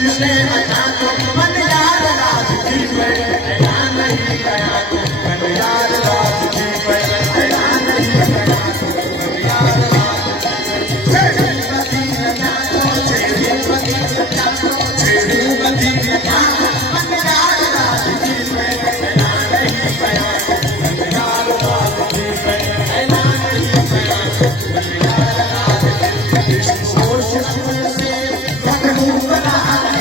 ने बना तो मन यार राजती पे गया नहीं गया तो मन यार राजती पे गया नहीं गया तो मन यार राजती छेड़ी बदी लगा मन यार राजती पे गया नहीं गया तो मन यार राजती पे गया नहीं गया तो मन यार राजती सोच से मन बना